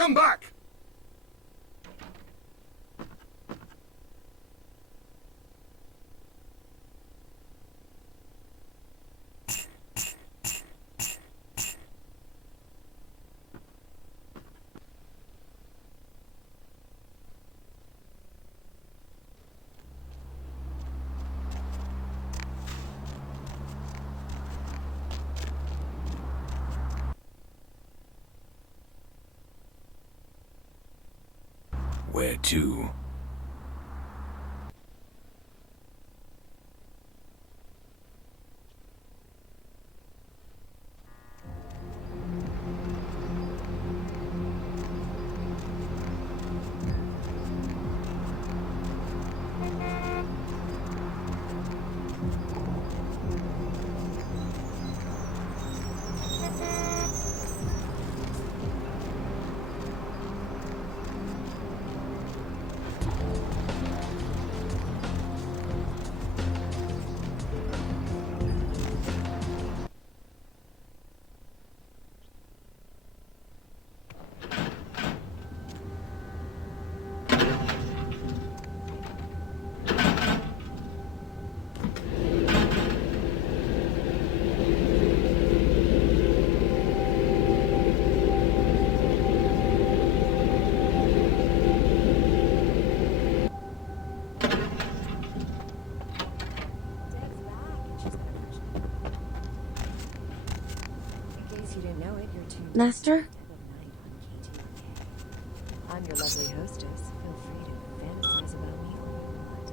come back! Where to? Master? I'm your lovely hostess. Feel free to fantasize about me all you want.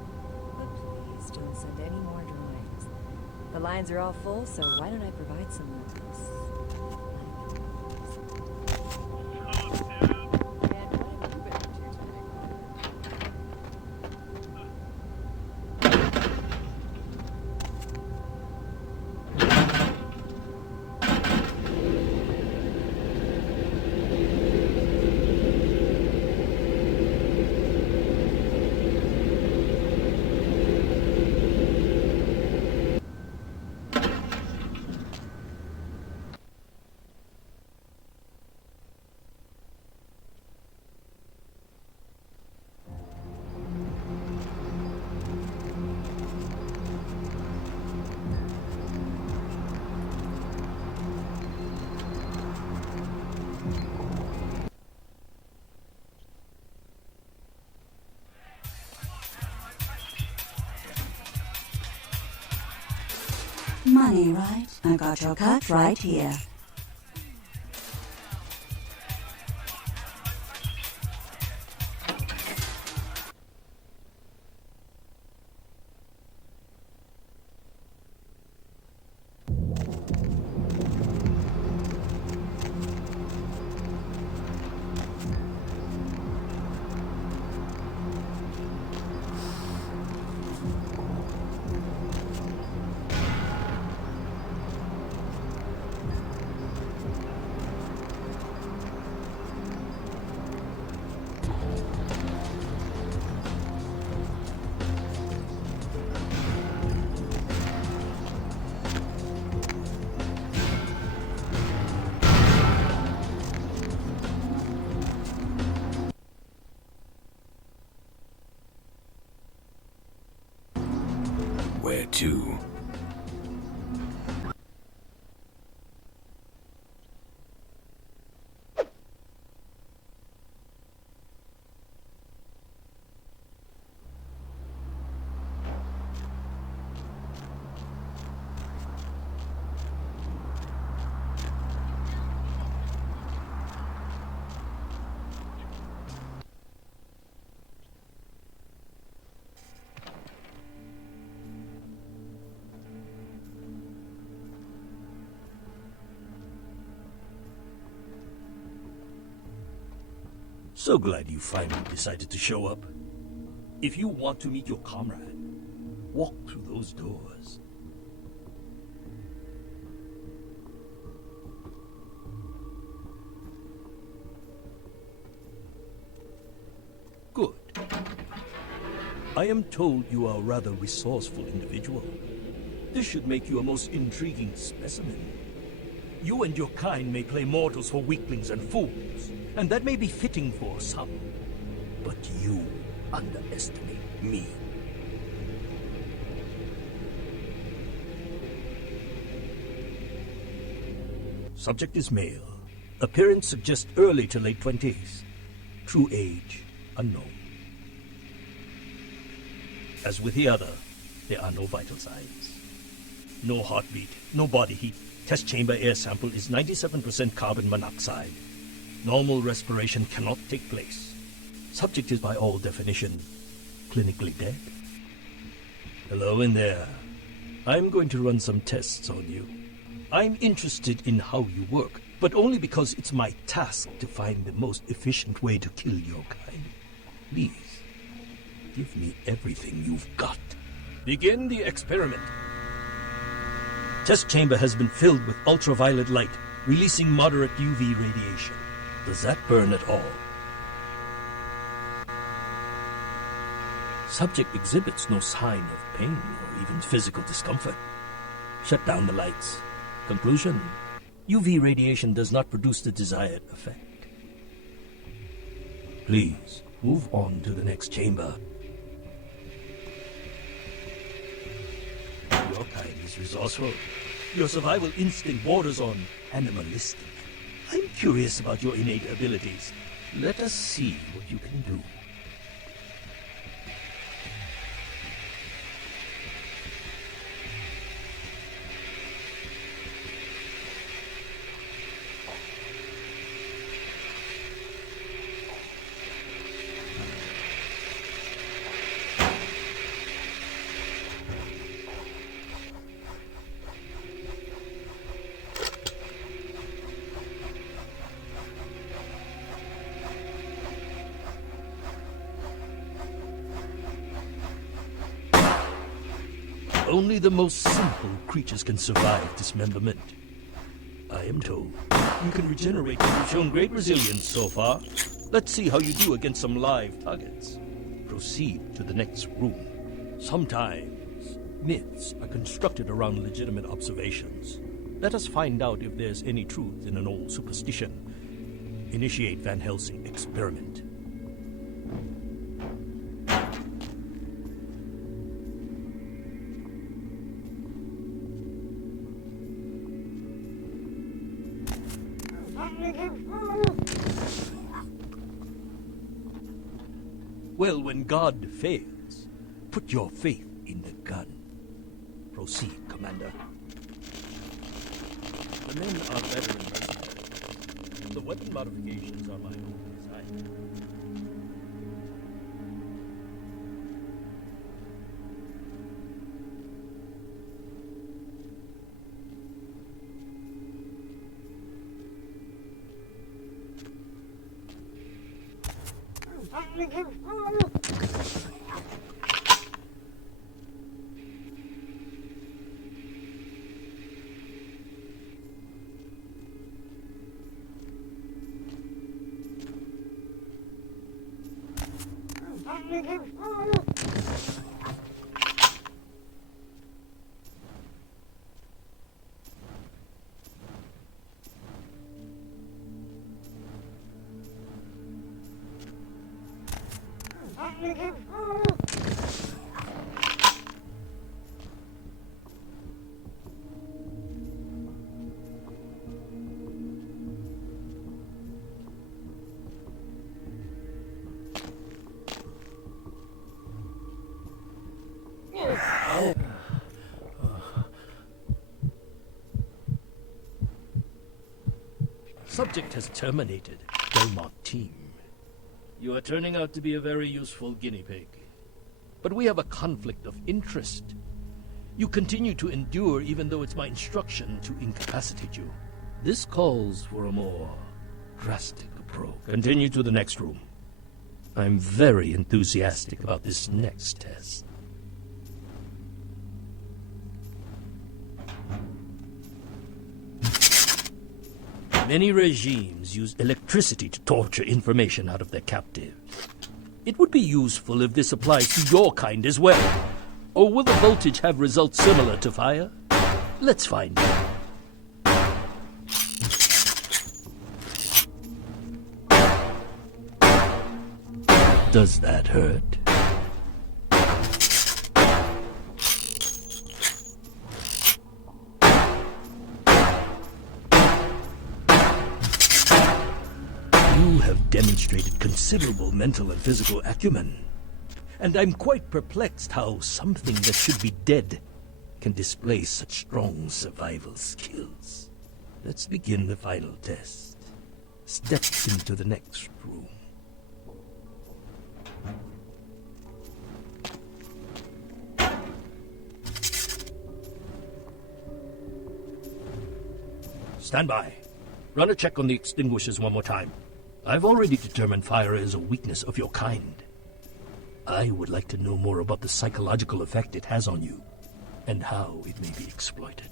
But please don't send any more drawings. The lines are all full, so why don't I provide some more? Money, right? I got your cut right here. Where to? So glad you finally decided to show up. If you want to meet your comrade, walk through those doors. Good. I am told you are a rather resourceful individual. This should make you a most intriguing specimen. You and your kind may play mortals for weaklings and fools, and that may be fitting for some. But you underestimate me. Subject is male. Appearance suggests early to late 20s. True age, unknown. As with the other, there are no vital signs. No heartbeat, no body heat. Test chamber air sample is 97% carbon monoxide. Normal respiration cannot take place. Subject is by all definition clinically dead. Hello in there. I'm going to run some tests on you. I'm interested in how you work, but only because it's my task to find the most efficient way to kill your kind. Please, give me everything you've got. Begin the experiment. Test chamber has been filled with ultraviolet light, releasing moderate UV radiation. Does that burn at all? Subject exhibits no sign of pain or even physical discomfort. Shut down the lights. Conclusion: UV radiation does not produce the desired effect. Please, move on to the next chamber. Your kind is resourceful. Your survival instinct borders on animalistic. I'm curious about your innate abilities. Let us see what you can do. Only the most simple creatures can survive dismemberment. I am told you can regenerate and you've shown great resilience so far. Let's see how you do against some live targets. Proceed to the next room. Sometimes myths are constructed around legitimate observations. Let us find out if there's any truth in an old superstition. Initiate Van Helsing experiment. Well, when God fails, put your faith in the gun. Proceed, Commander. The men are veteran mercenaries. The weapon modifications are my own design. Subject has terminated. Belmont team. You are turning out to be a very useful guinea pig. But we have a conflict of interest. You continue to endure even though it's my instruction to incapacitate you. This calls for a more drastic approach. Continue to the next room. I'm very enthusiastic about this next test. Many regimes use electricity to torture information out of their captives. It would be useful if this applies to your kind as well. Or will the voltage have results similar to fire? Let's find out. Does that hurt? You have demonstrated considerable mental and physical acumen. And I'm quite perplexed how something that should be dead can display such strong survival skills. Let's begin the final test. Step into the next room. Stand by. Run a check on the extinguishers one more time. I've already determined fire is a weakness of your kind. I would like to know more about the psychological effect it has on you, and how it may be exploited.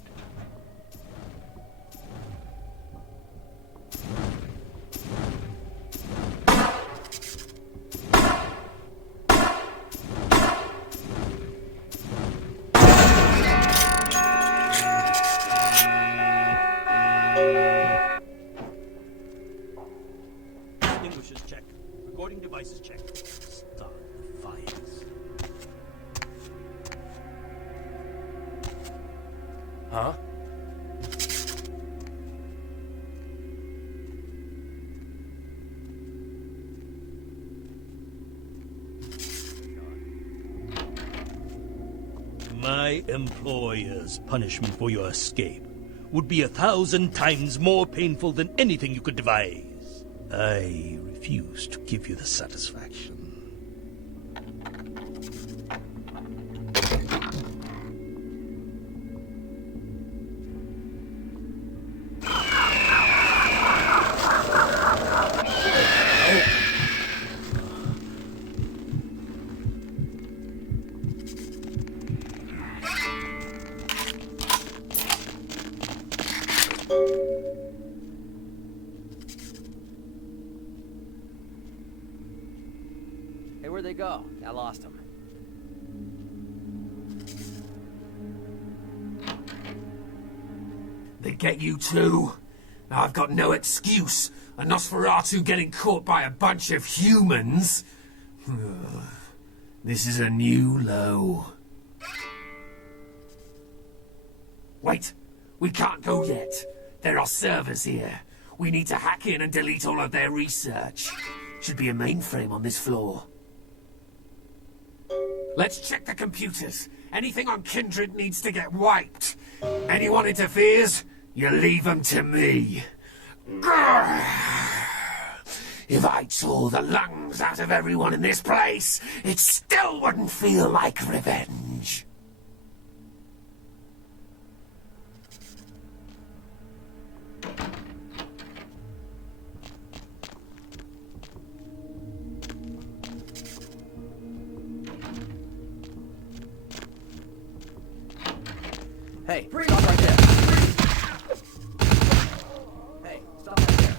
Extinguishers check. Recording devices check. Start the fires. Huh? My employer's punishment for your escape would be 1,000 times more painful than anything you could devise. I refuse to give you the satisfaction. Hey, where'd they go? I lost them. They get you too? Now I've got no excuse. A Nosferatu getting caught by a bunch of humans? This is a new low. Wait, we can't go yet. There are servers here. We need to hack in and delete all of their research. Should be a mainframe on this floor. Let's check the computers. Anything on Kindred needs to get wiped. Anyone interferes, you leave them to me. Grrr. If I tore the lungs out of everyone in this place, it still wouldn't feel like revenge. Hey, stop right there. Hey, stop right there.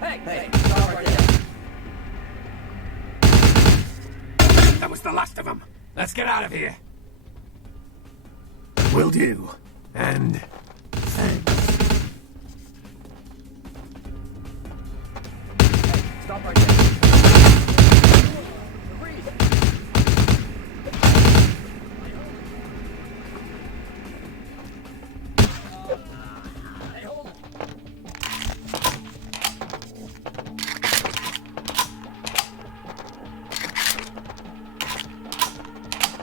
Hey, stop right there. That was the last of them. Let's get out of here. Will do. And thanks. Stop right there. Freeze. Hey, hold it.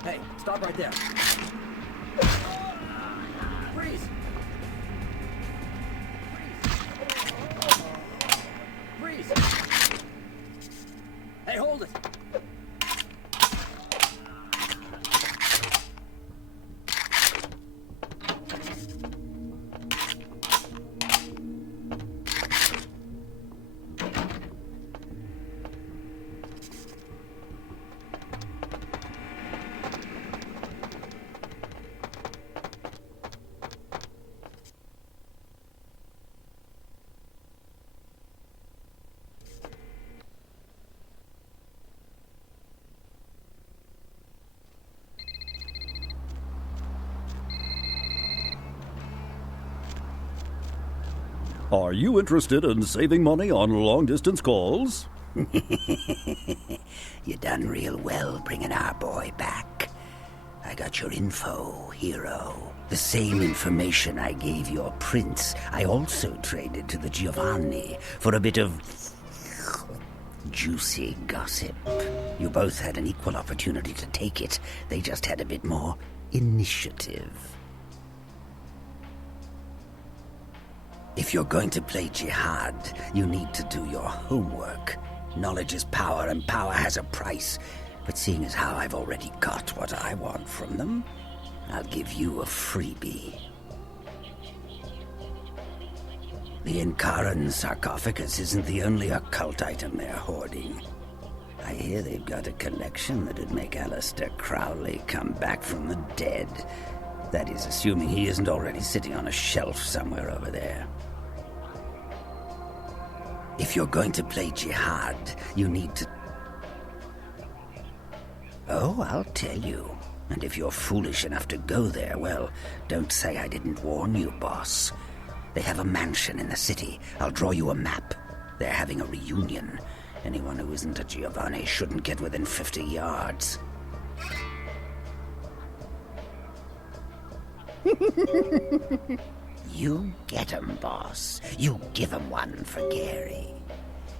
Hey, stop right there. Freeze. Freeze. Hey, hold it. Are you interested in saving money on long-distance calls? You done real well bringing our boy back. I got your info, hero. The same information I gave your prince, I also traded to the Giovanni for a bit of juicy gossip. You both had an equal opportunity to take it. They just had a bit more initiative. If you're going to play jihad, you need to do your homework. Knowledge is power, and power has a price. But seeing as how I've already got what I want from them, I'll give you a freebie. The Inkaran sarcophagus isn't the only occult item they're hoarding. I hear they've got a collection that'd make Alistair Crowley come back from the dead. That is, assuming he isn't already sitting on a shelf somewhere over there. If you're going to play jihad, you need to... Oh, I'll tell you. And if you're foolish enough to go there, well, don't say I didn't warn you, boss. They have a mansion in the city. I'll draw you a map. They're having a reunion. Anyone who isn't a Giovanni shouldn't get within 50 yards. You get 'em, boss. You give 'em one for Gary.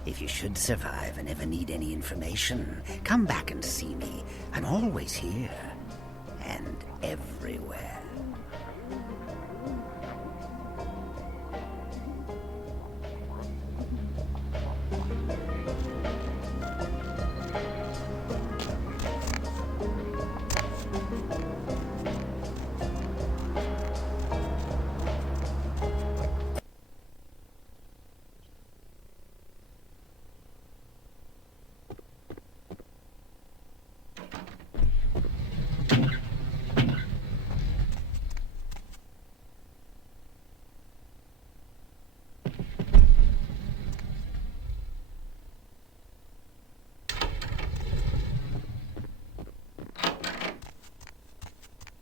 If you should survive and ever need any information, come back and see me. I'm always here. And everywhere.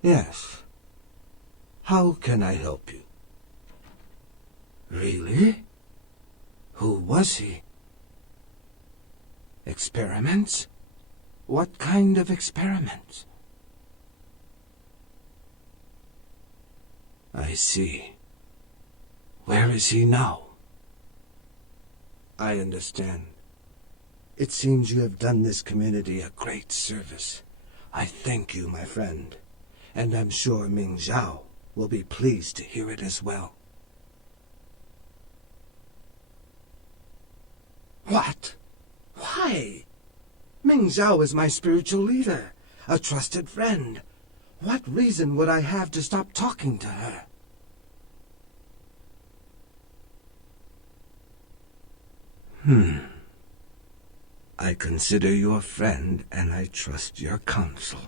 Yes. How can I help you? Really? Who was he? Experiments? What kind of experiments? I see. Where is he now? I understand. It seems you have done this community a great service. I thank you, my friend. And I'm sure Ming Zhao will be pleased to hear it as well. What? Why? Ming Zhao is my spiritual leader, a trusted friend. What reason would I have to stop talking to her? I consider you a friend, and I trust your counsel.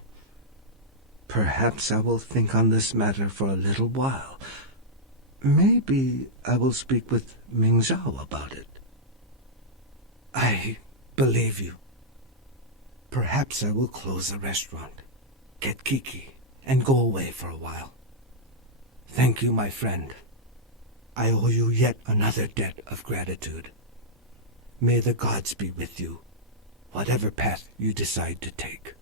Perhaps I will think on this matter for a little while. Maybe I will speak with Ming Zhao about it. I believe you. Perhaps I will close the restaurant, get Kiki, and go away for a while. Thank you, my friend. I owe you yet another debt of gratitude. May the gods be with you, whatever path you decide to take.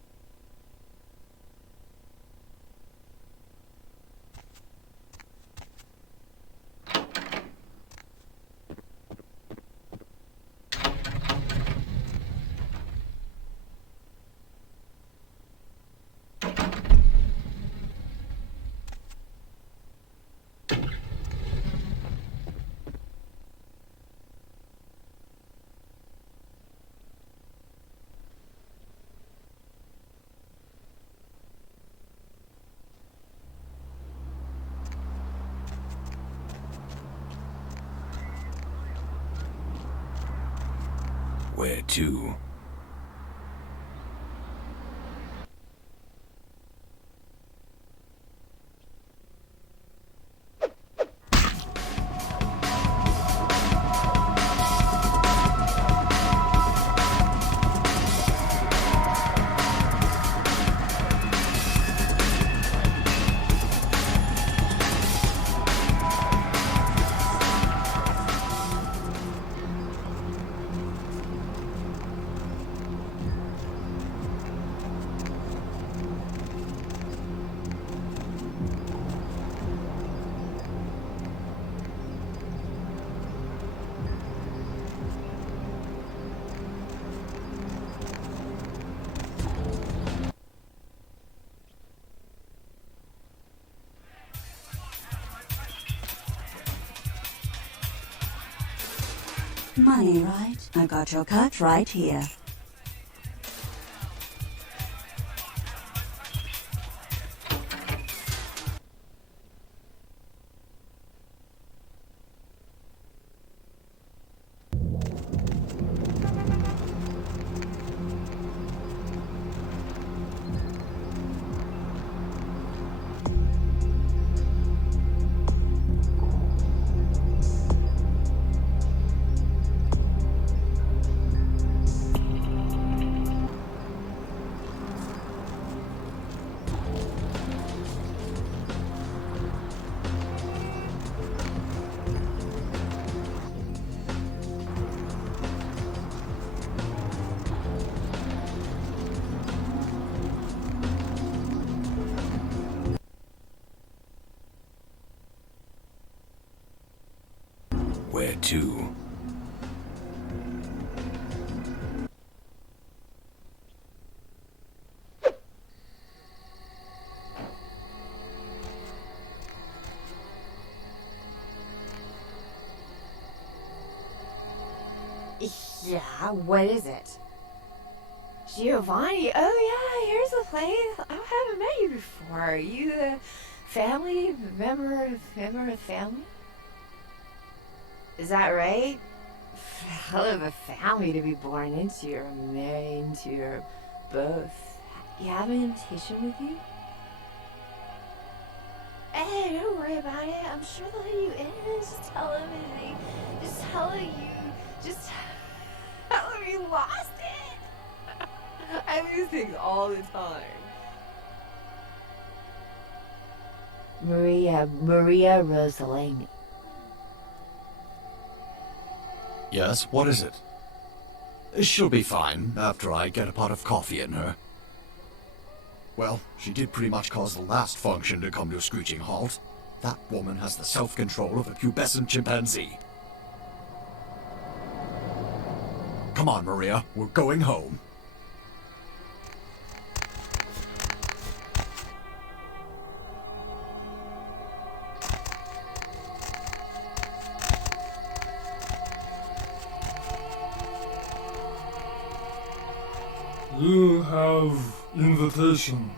Where to? Money, right? I got your cut right here. Where to? Yeah, what is it? Giovanni, oh yeah, here's the place. I haven't met you before. Are you the family member of family? Is that right? Hell of a family to be born into or married into or both. You have an invitation with you? Hey, don't worry about it. I'm sure they'll let you in. Just tell them anything. Just tell them you lost it. I lose things all the time. Maria Rosalene. Yes, what is it? She'll be fine after I get a pot of coffee in her. Well, she did pretty much cause the last function to come to a screeching halt. That woman has the self-control of a pubescent chimpanzee. Come on, Maria, we're going home. You have invitation.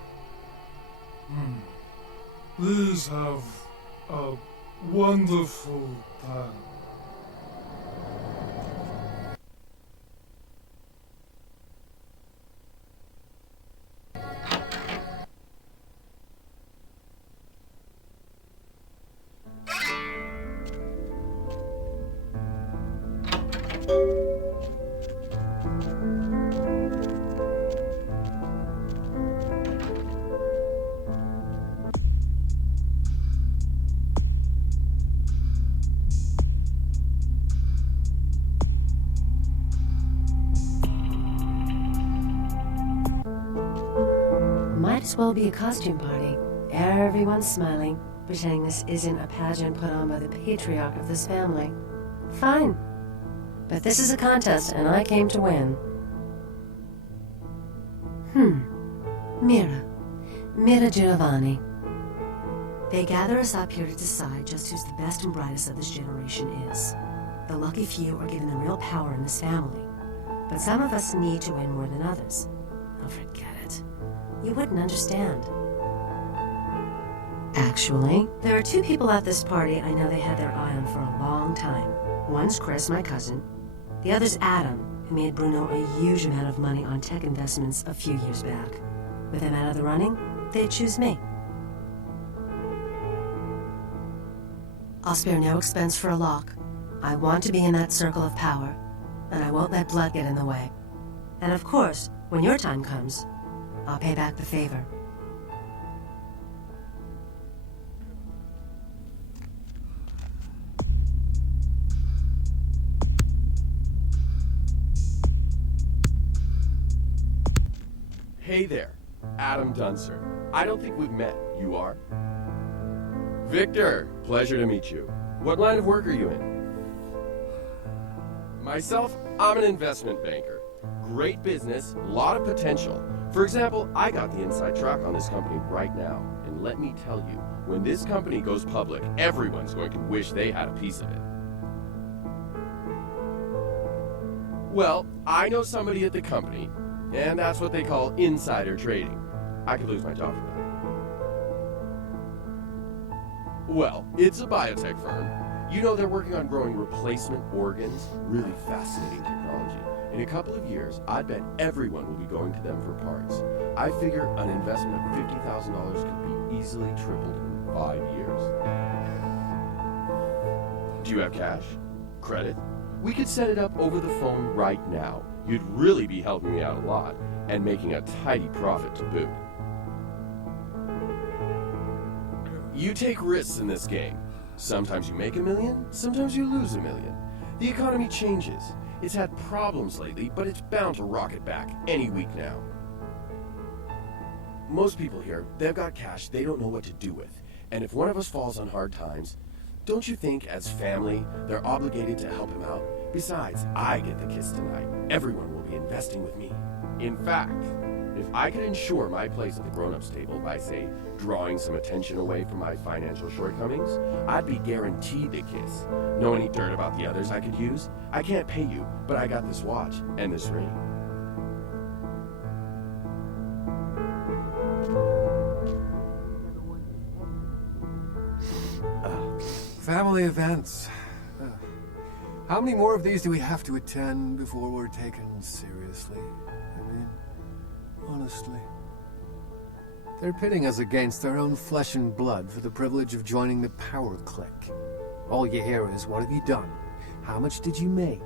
Please have a wonderful time. as well be a costume party. Everyone's smiling, pretending this isn't a pageant put on by the patriarch of this family. Fine. But this is a contest, and I came to win. Mira Giovanni. They gather us up here to decide just who's the best and brightest of this generation is. The lucky few are given the real power in this family. But some of us need to win more than others. Oh, forget it. You wouldn't understand. Actually, there are two people at this party I know they had their eye on for a long time. One's Chris, my cousin. The other's Adam, who made Bruno a huge amount of money on tech investments a few years back. With him out of the running, they'd choose me. I'll spare no expense for a lock. I want to be in that circle of power, and I won't let blood get in the way. And of course, when your time comes, I'll pay back the favor. Hey there, Adam Dunser. I don't think we've met. You are? Victor, pleasure to meet you. What line of work are you in? Myself, I'm an investment banker. Great business, lot of potential. For example, I got the inside track on this company right now. And let me tell you, when this company goes public, everyone's going to wish they had a piece of it. Well, I know somebody at the company, and that's what they call insider trading. I could lose my job for that. Well, it's a biotech firm. You know they're working on growing replacement organs. Really fascinating technology. In a couple of years, I'd bet everyone will be going to them for parts. I figure an investment of $50,000 could be easily tripled in 5 years. Do you have cash? Credit? We could set it up over the phone right now. You'd really be helping me out a lot, and making a tidy profit to boot. You take risks in this game. Sometimes you make $1 million, sometimes you lose $1 million. The economy changes. It's had problems lately, but it's bound to rocket back any week now. Most people here, they've got cash they don't know what to do with. And if one of us falls on hard times, don't you think as family, they're obligated to help him out? Besides, I get the kiss tonight. Everyone will be investing with me. In fact, if I could ensure my place at the grown-ups table by, say, drawing some attention away from my financial shortcomings, I'd be guaranteed the kiss. Know any dirt about the others I could use? I can't pay you, but I got this watch and this ring. Family events. How many more of these do we have to attend before we're taken seriously? I mean, honestly. They're pitting us against their own flesh and blood for the privilege of joining the power clique. All you hear is, what have you done? How much did you make?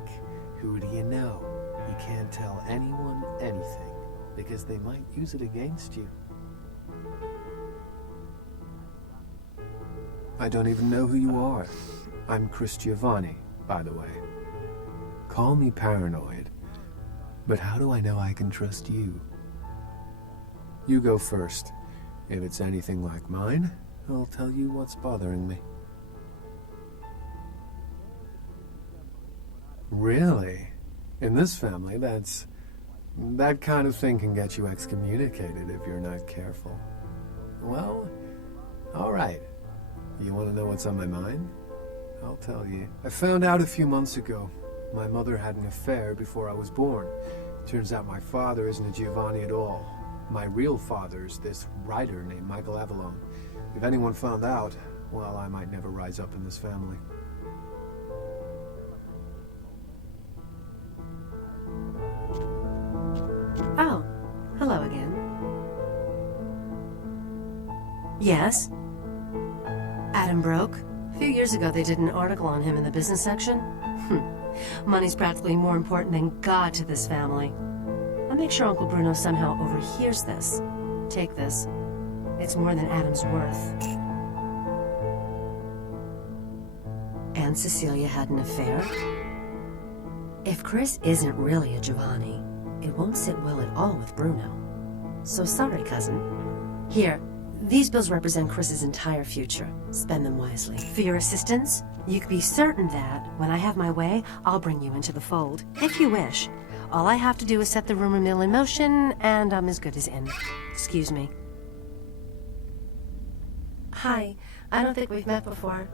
Who do you know? You can't tell anyone anything, because they might use it against you. I don't even know who you are. I'm Chris Giovanni, by the way. Call me paranoid, but how do I know I can trust you? You go first. If it's anything like mine, I'll tell you what's bothering me. Really? In this family, that kind of thing can get you excommunicated if you're not careful. Well, all right. You want to know what's on my mind? I'll tell you. I found out a few months ago. My mother had an affair before I was born. Turns out my father isn't a Giovanni at all. My real father's this writer named Michael Avalon. If anyone found out, well, I might never rise up in this family. Oh, hello again. Yes? Adam broke? A few years ago they did an article on him in the business section. Money's practically more important than God to this family. I'll make sure Uncle Bruno somehow overhears this. Take this. It's more than Adam's worth. And Cecilia had an affair? If Chris isn't really a Giovanni, it won't sit well at all with Bruno. So sorry, cousin. Here, these bills represent Chris's entire future. Spend them wisely. For your assistance, you can be certain that, when I have my way, I'll bring you into the fold, if you wish. All I have to do is set the rumor mill in motion, and I'm as good as in. Excuse me. Hi, I don't think we've met before.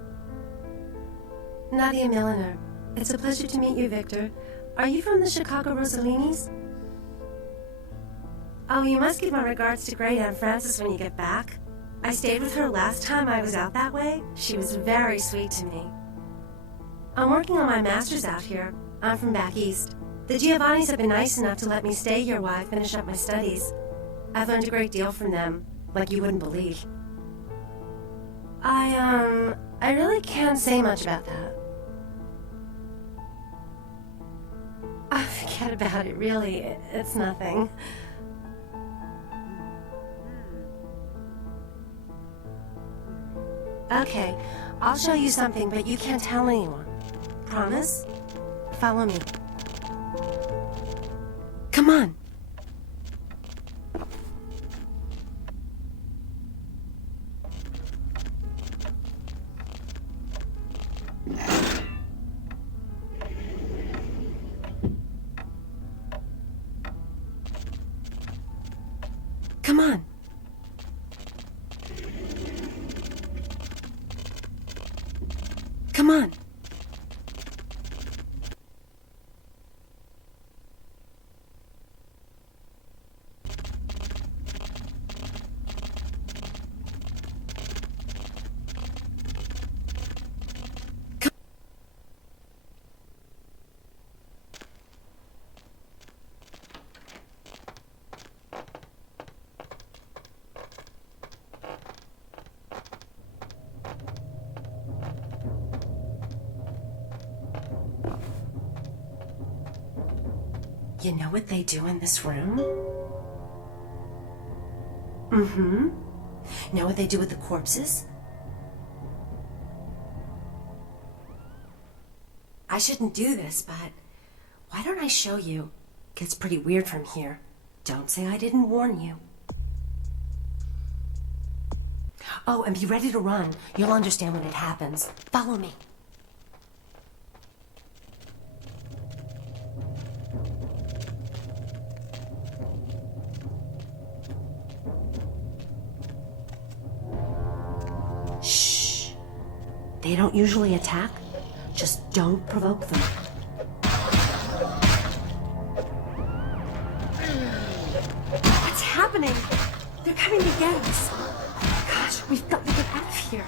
Nadia Milliner. It's a pleasure to meet you, Victor. Are you from the Chicago Rossellini's? Oh, you must give my regards to Great Aunt Frances when you get back. I stayed with her last time I was out that way. She was very sweet to me. I'm working on my master's out here. I'm from back east. The Giovannis have been nice enough to let me stay here while I finish up my studies. I've learned a great deal from them, like you wouldn't believe. I really can't say much about that. Forget about it, really. It's nothing. Okay, I'll show you something, but you can't tell anyone. Promise? Follow me. Come on. Come on. Come on. You know what they do in this room? Mm-hmm. Know what they do with the corpses? I shouldn't do this, but why don't I show you? Gets pretty weird from here. Don't say I didn't warn you. Oh, and be ready to run. You'll understand when it happens. Follow me. They don't usually attack. Just don't provoke them. What's happening? They're coming to get us. Gosh, we've got to get out of here.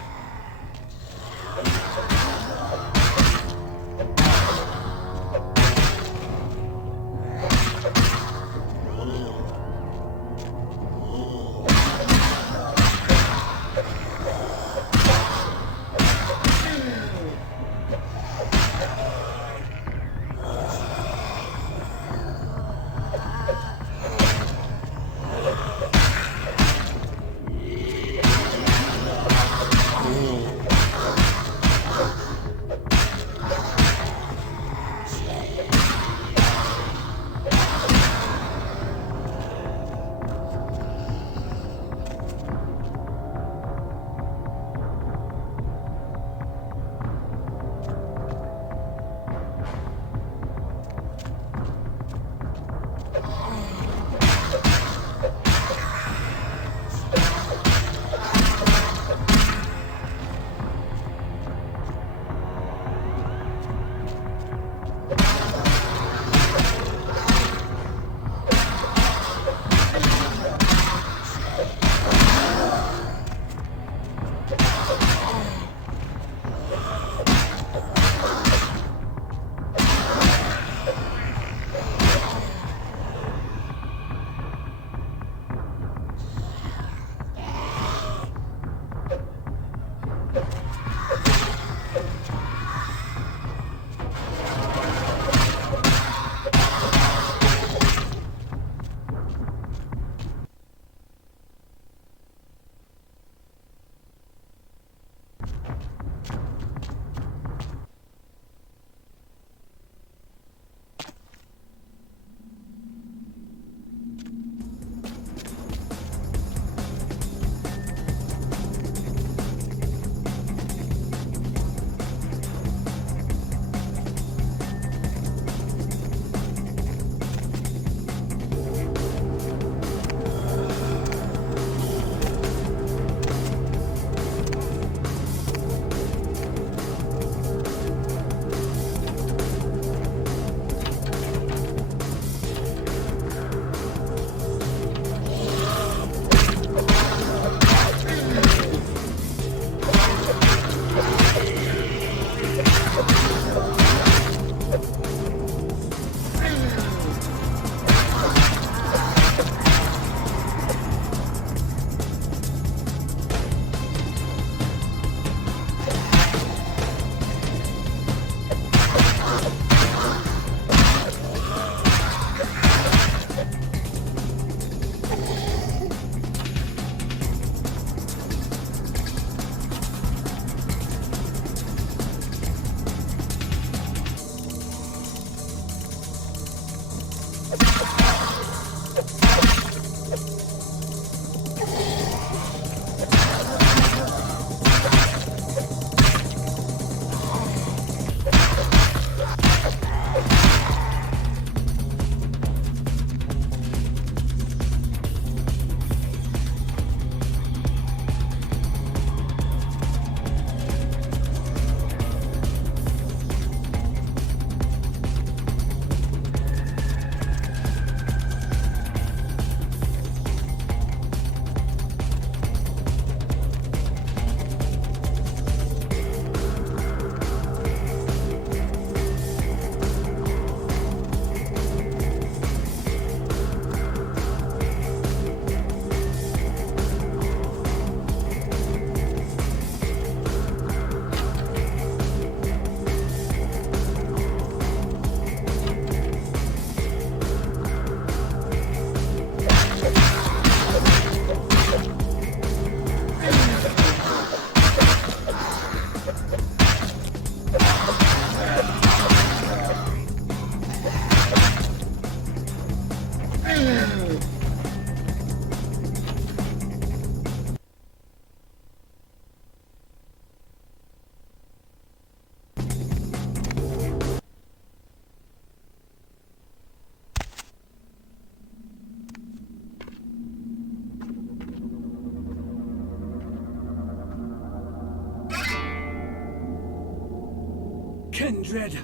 Kindred!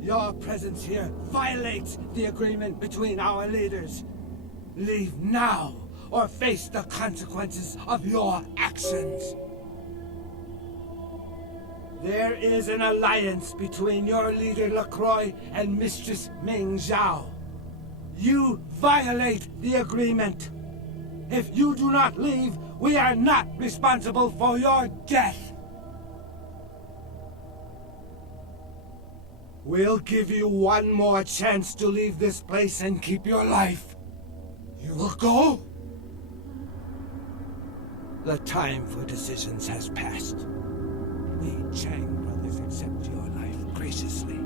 Your presence here violates the agreement between our leaders. Leave now, or face the consequences of your actions. There is an alliance between your leader LaCroix and Mistress Ming Zhao. You violate the agreement. If you do not leave, we are not responsible for your death. We'll give you one more chance to leave this place and keep your life. You will go? The time for decisions has passed. We Chang brothers accept your life graciously.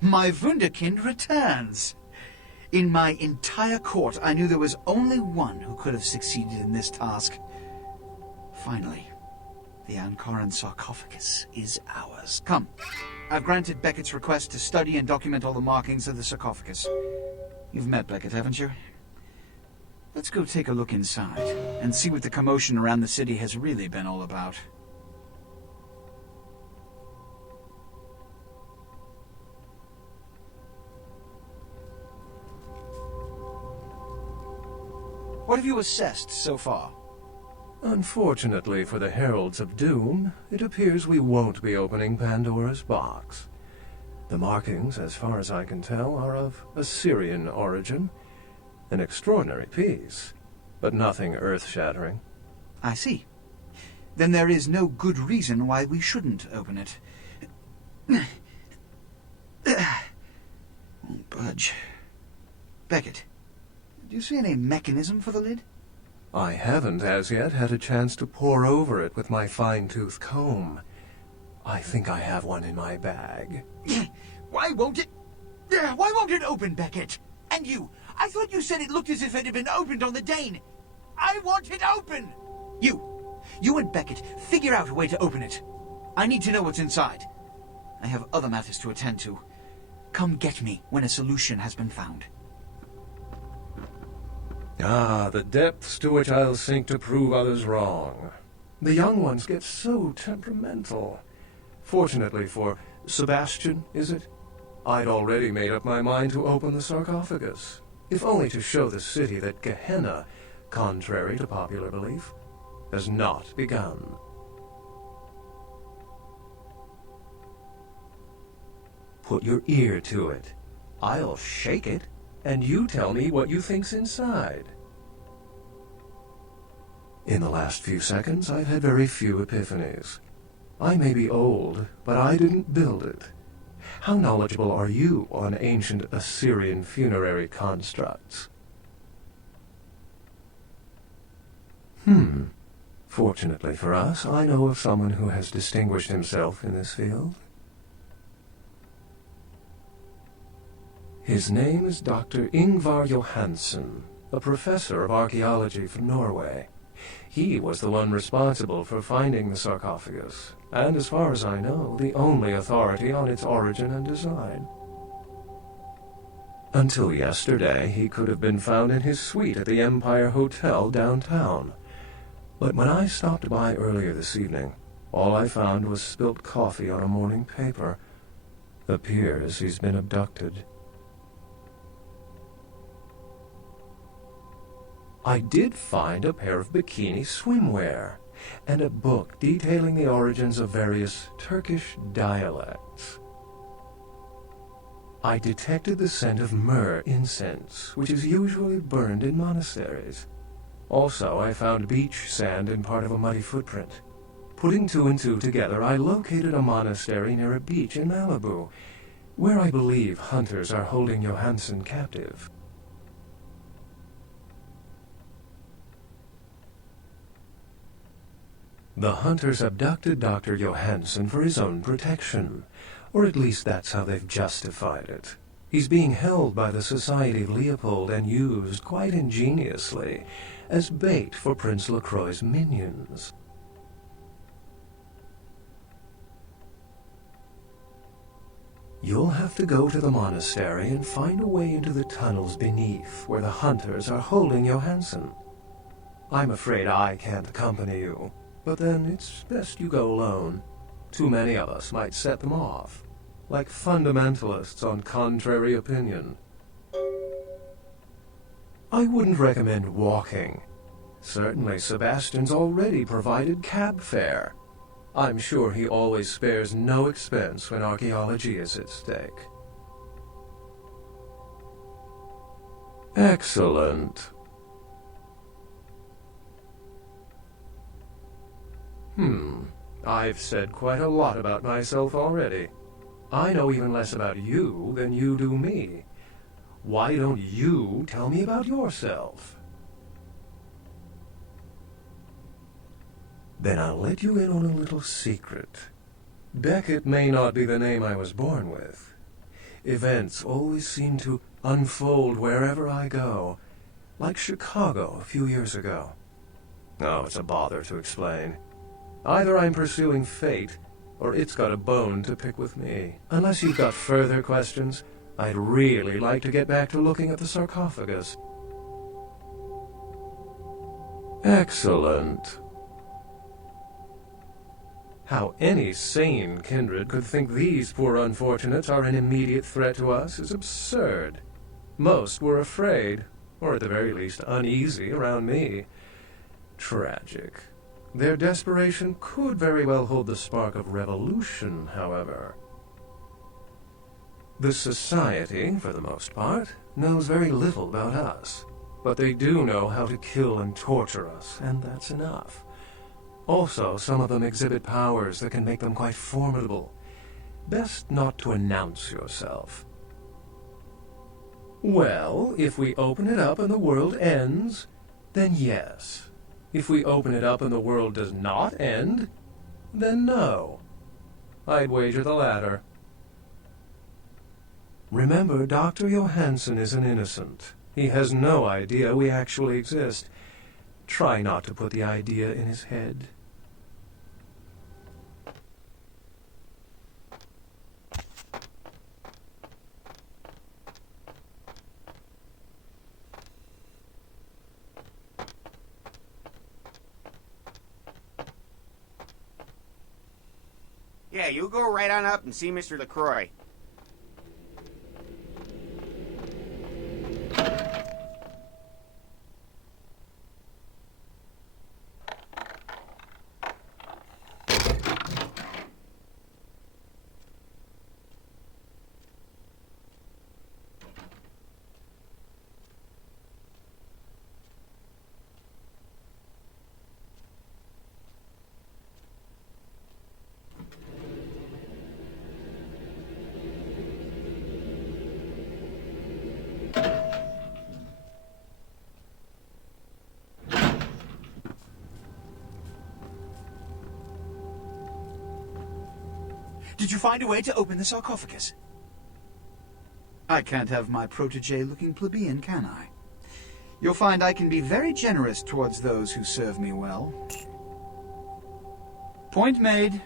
My Wunderkind returns. In my entire court, I knew there was only one who could have succeeded in this task. Finally, the Ankaran sarcophagus is ours. Come, I've granted Beckett's request to study and document all the markings of the sarcophagus. You've met Beckett, haven't you? Let's go take a look inside and see what the commotion around the city has really been all about. What have you assessed so far? Unfortunately for the Heralds of Doom, it appears we won't be opening Pandora's box. The markings, as far as I can tell, are of Assyrian origin. An extraordinary piece, but nothing earth-shattering. I see. Then there is no good reason why we shouldn't open it. Won't budge. Beckett, do you see any mechanism for the lid? I haven't as yet had a chance to pore over it with my fine-tooth comb. I think I have one in my bag. Why won't it open, Beckett? And you, I thought you said it looked as if it had been opened on the Dane. I want it open! You and Beckett, figure out a way to open it. I need to know what's inside. I have other matters to attend to. Come get me when a solution has been found. Ah, the depths to which I'll sink to prove others wrong. The young ones get so temperamental. Fortunately for Sebastian, is it? I'd already made up my mind to open the sarcophagus, if only to show the city that Gehenna, contrary to popular belief, has not begun. put your ear to it. I'll shake it, and you tell me what you think's inside. In the last few seconds, I've had very few epiphanies. I may be old, but I didn't build it. How knowledgeable are you on ancient Assyrian funerary constructs? Fortunately for us, I know of someone who has distinguished himself in this field. His name is Dr. Ingvar Johansen, a professor of archaeology from Norway. He was the one responsible for finding the sarcophagus, and as far as I know, the only authority on its origin and design. Until yesterday, he could have been found in his suite at the Empire Hotel downtown. But when I stopped by earlier this evening, all I found was spilt coffee on a morning paper. Appears he's been abducted. I did find a pair of bikini swimwear and a book detailing the origins of various Turkish dialects. I detected the scent of myrrh incense, which is usually burned in monasteries. Also, I found beach sand in part of a muddy footprint. Putting two and two together, I located a monastery near a beach in Malibu, where I believe hunters are holding Johansen captive. The hunters abducted Dr. Johansen for his own protection, or at least that's how they've justified it. He's being held by the Society of Leopold and used, quite ingeniously, as bait for Prince LaCroix's minions. You'll have to go to the monastery and find a way into the tunnels beneath where the hunters are holding Johansen. I'm afraid I can't accompany you, but then it's best you go alone. Too many of us might set them off, like fundamentalists on contrary opinion. I wouldn't recommend walking. Certainly Sebastian's already provided cab fare. I'm sure he always spares no expense when archaeology is at stake. Excellent. I've said quite a lot about myself already. I know even less about you than you do me. Why don't you tell me about yourself? Then I'll let you in on a little secret. Beckett may not be the name I was born with. Events always seem to unfold wherever I go, like Chicago a few years ago. Oh, it's a bother to explain. Either I'm pursuing fate, or it's got a bone to pick with me. Unless you've got further questions, I'd really like to get back to looking at the sarcophagus. Excellent. How any sane kindred could think these poor unfortunates are an immediate threat to us is absurd. Most were afraid, or at the very least uneasy around me. Tragic. Their desperation could very well hold the spark of revolution, however. The Society, for the most part, knows very little about us, but they do know how to kill and torture us, and that's enough. Also, some of them exhibit powers that can make them quite formidable. Best not to announce yourself. Well, if we open it up and the world ends, then yes. If we open it up and the world does not end, then no. I'd wager the latter. Remember, Dr. Johansen is an innocent. He has no idea we actually exist. Try not to put the idea in his head. Yeah, you go right on up and see Mr. LaCroix. Did you find a way to open the sarcophagus? I can't have my protege looking plebeian, can I? You'll find I can be very generous towards those who serve me well. Point made.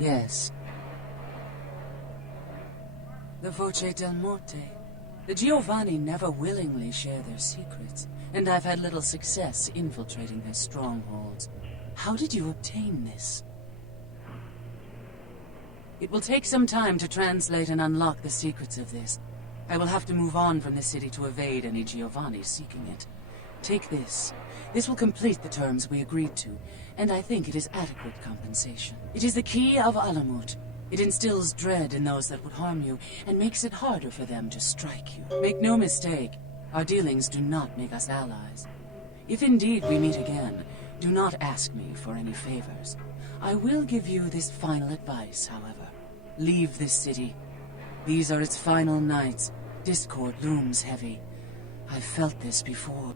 Yes. The Voce del Morte. The Giovanni never willingly share their secrets, and I've had little success infiltrating their strongholds. How did you obtain this? It will take some time to translate and unlock the secrets of this. I will have to move on from the city to evade any Giovanni seeking it. Take this. This will complete the terms we agreed to, and I think it is adequate compensation. It is the key of Alamut. It instills dread in those that would harm you, and makes it harder for them to strike you. Make no mistake, our dealings do not make us allies. If indeed we meet again, do not ask me for any favors. I will give you this final advice, however. Leave this city. These are its final nights. Discord looms heavy. I've felt this before.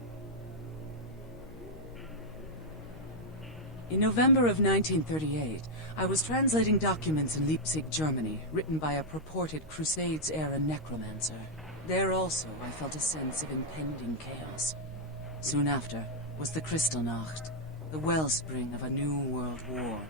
In November of 1938, I was translating documents in Leipzig, Germany, written by a purported Crusades-era necromancer. There also, I felt a sense of impending chaos. Soon after was the Kristallnacht, the wellspring of a new world war.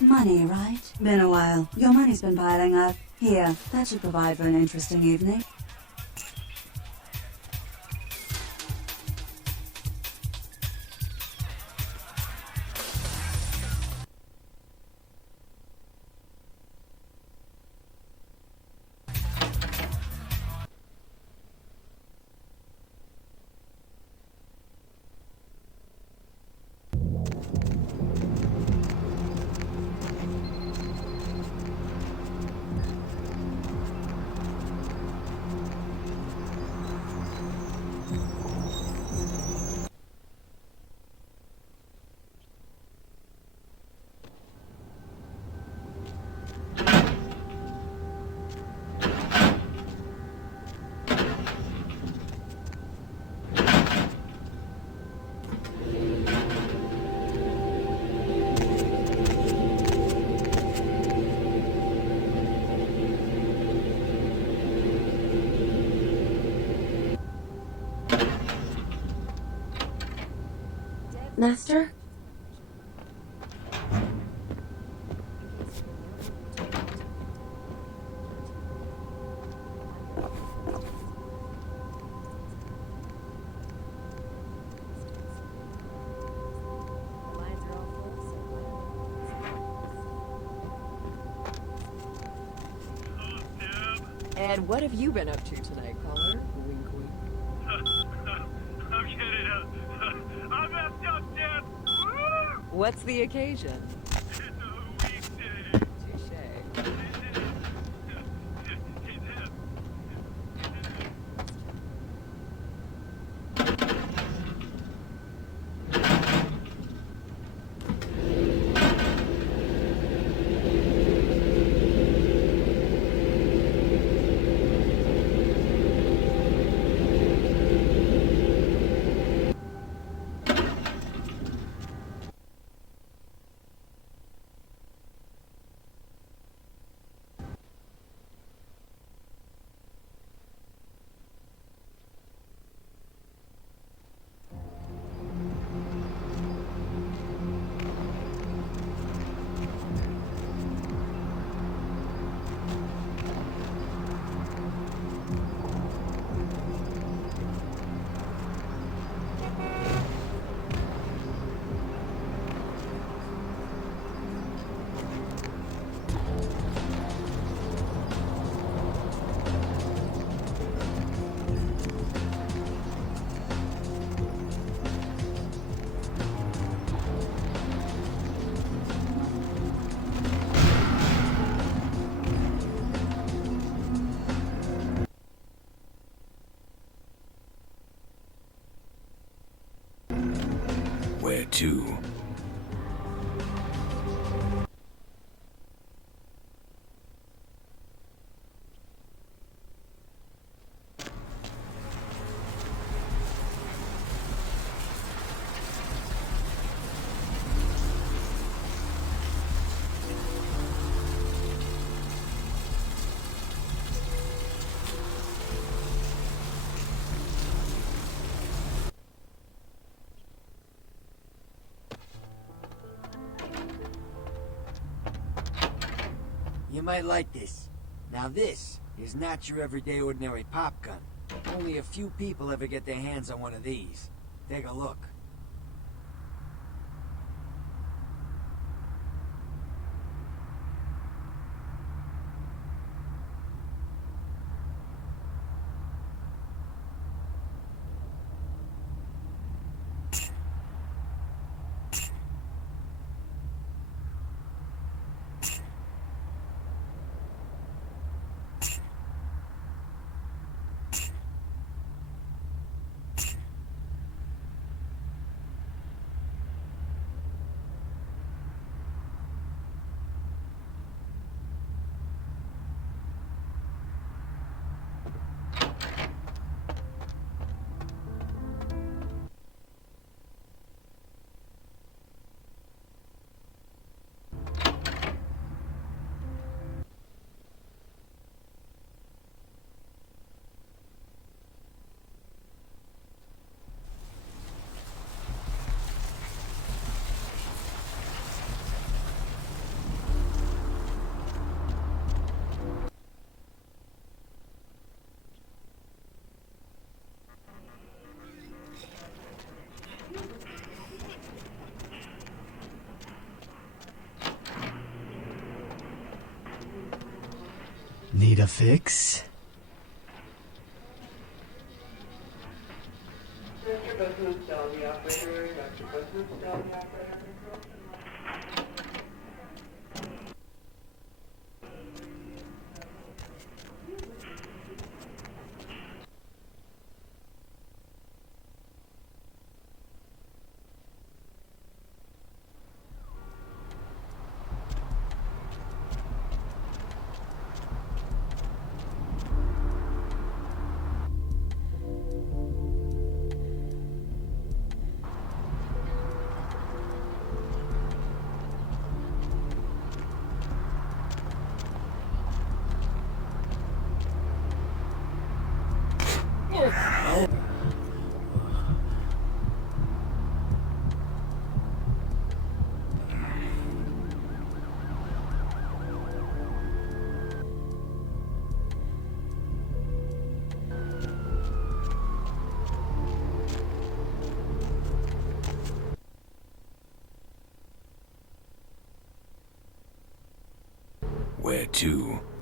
Money, right? Been a while. Your money's been piling up. Here, that should provide for an interesting evening. Master? And what have you been up to tonight, caller? Wink, wink. I'm getting up. I'm effed up, Deb. Woo! What's the occasion? It's a weekday. Touche. Where to? You might like this. Now this is not your everyday ordinary pop gun. Only a few people ever get their hands on one of these. Take a look. Need a fix? Where to?